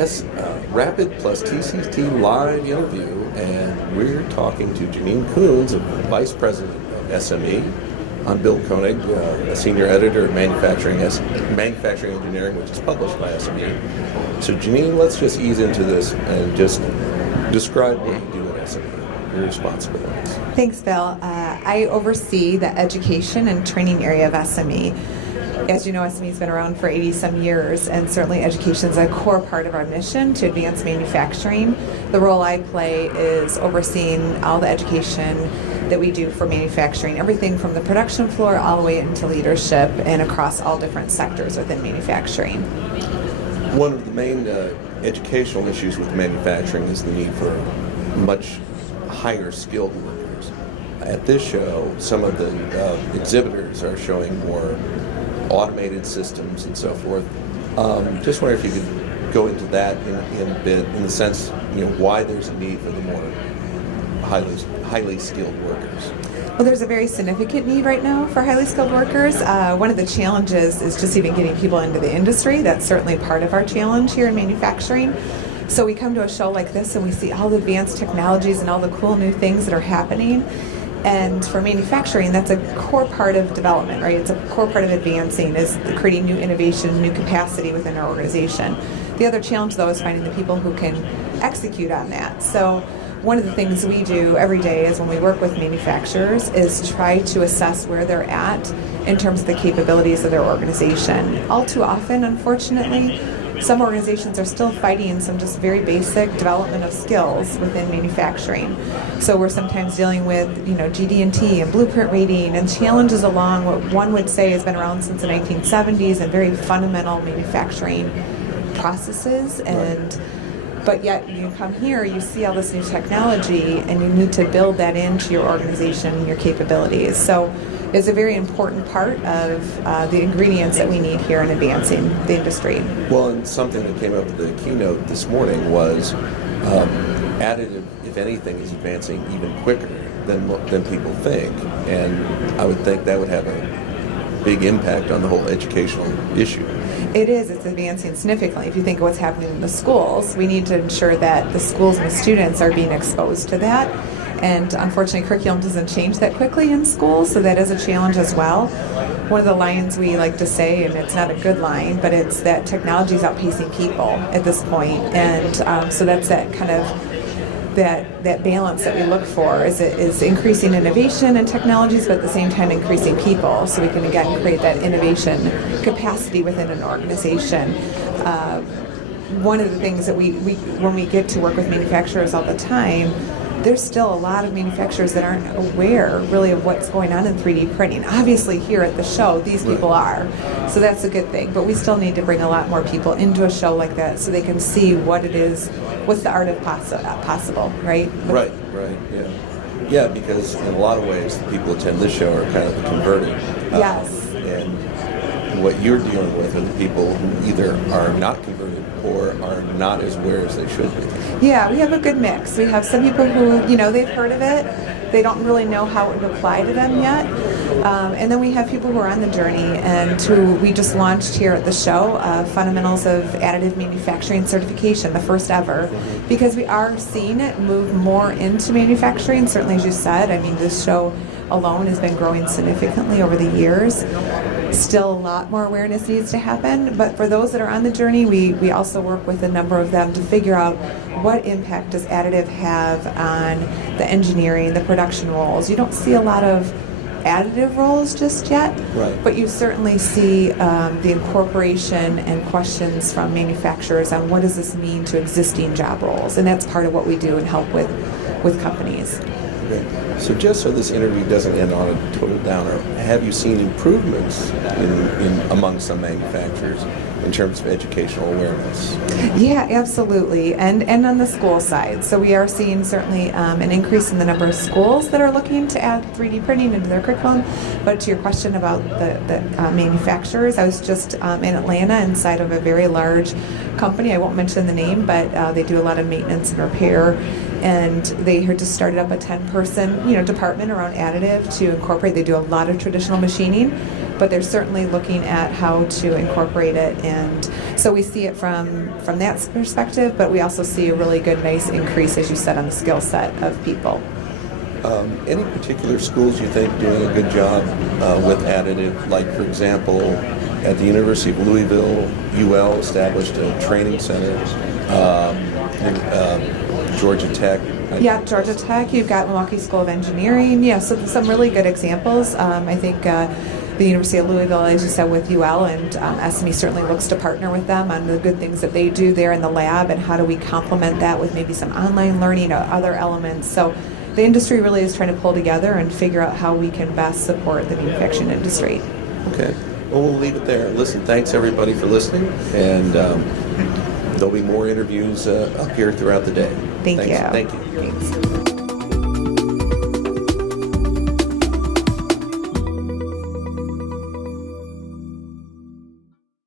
RAPID plus TCT live interview, and we're talking to Jeannine Kunz, Vice President of SME. I'm Bill Koenig, a Senior Editor of Manufacturing Engineering, which is published by SME. So Jeannine, let's just ease into this and just describe what you do at SME, your responsibilities. Thanks, Bill. I oversee the education and training area of SME. As you know, SME has been around for 80-some years, and certainly education is a core part of our mission to advance manufacturing. The role I play is overseeing all the education that we do for manufacturing, everything from the production floor all the way into leadership and across all different sectors within manufacturing. One of the main educational issues with manufacturing is the need for much higher skilled workers. At this show, some of the exhibitors are showing more automated systems and so forth. Just wonder if you could go into that in a bit, in the sense, why there's a need for the more highly skilled workers. Well, there's a very significant need right now for highly skilled workers. One of the challenges is just even getting people into the industry. That's certainly part of our challenge here in manufacturing. So we come to a show like this and we see all the advanced technologies and all the cool new things that are happening. And for manufacturing, that's a core part of development, right? It's a core part of advancing, is creating new innovation, new capacity within our organization. The other challenge, though, is finding the people who can execute on that. So one of the things we do every day is when we work with manufacturers is try to assess where they're at in terms of the capabilities of their organization. All too often, unfortunately, some organizations are still fighting some just very basic development of skills within manufacturing. So we're sometimes dealing with, GD&T and blueprint reading and challenges along what one would say has been around since the 1970s and very fundamental manufacturing processes. But yet you come here, you see all this new technology, and you need to build that into your organization and your capabilities. So it's a very important part of the ingredients that we need here in advancing the industry. Well, and something that came up at the keynote this morning was additive, if anything, is advancing even quicker than people think. And I would think that would have a big impact on the whole educational issue. It is. It's advancing significantly. If you think of what's happening in the schools, we need to ensure that the schools and the students are being exposed to that. And unfortunately, curriculum doesn't change that quickly in schools, so that is a challenge as well. One of the lines we like to say, and it's not a good line, but it's that technology is outpacing people at this point. And so that's that kind of that balance that we look for is increasing innovation and technologies, but at the same time increasing people, so we can again create that innovation capacity within an organization. One of the things that we when we get to work with manufacturers all the time, there's still a lot of manufacturers that aren't aware really of what's going on in 3D printing. Obviously here at the show, these people are, so that's a good thing, but we still need to bring a lot more people into a show like that so they can see what it is, what's the art of possible, right? Right, yeah. Yeah, because in a lot of ways the people who attend this show are kind of the converted. Yes. And what you're dealing with are the people who either are not converted or are not as aware as they should be. Yeah, we have a good mix. We have some people who, they've heard of it, they don't really know how it would apply to them yet. And then we have people who are on the journey and who we just launched here at the show, Fundamentals of Additive Manufacturing Certification, the first ever, because we are seeing it move more into manufacturing. Certainly, as you said, this show alone has been growing significantly over the years. Still a lot more awareness needs to happen, but for those that are on the journey, we also work with a number of them to figure out what impact does additive have on the engineering, the production roles. You don't see a lot of additive roles just yet, but you certainly see the incorporation and questions from manufacturers on what does this mean to existing job roles, and that's part of what we do and help with companies. So just so this interview doesn't end on a total downer, have you seen improvements in among some manufacturers in terms of educational awareness? Yeah, absolutely, and on the school side. So we are seeing certainly an increase in the number of schools that are looking to add 3D printing into their curriculum. But to your question about the manufacturers, I was just in Atlanta inside of a very large company. I won't mention the name, but they do a lot of maintenance and repair. And they had just started up a 10-person, department around additive to incorporate. They do a lot of traditional machining, but they're certainly looking at how to incorporate it. And so we see it from that perspective, but we also see a really good, nice increase, as you said, on the skill set of people. Any particular schools you think doing a good job with additive? Like, for example, at the University of Louisville, UL established a training center. Georgia Tech. Yeah, Georgia Tech. You've got Milwaukee School of Engineering. Yeah, so some really good examples. I think the University of Louisville, as you said, with UL, and SME certainly looks to partner with them on the good things that they do there in the lab, and how do we complement that with maybe some online learning or other elements. So the industry really is trying to pull together and figure out how we can best support the manufacturing industry. Okay. Well, we'll leave it there. Listen, thanks everybody for listening, and there'll be more interviews up here throughout the day. Thank you. Thank you. Thanks.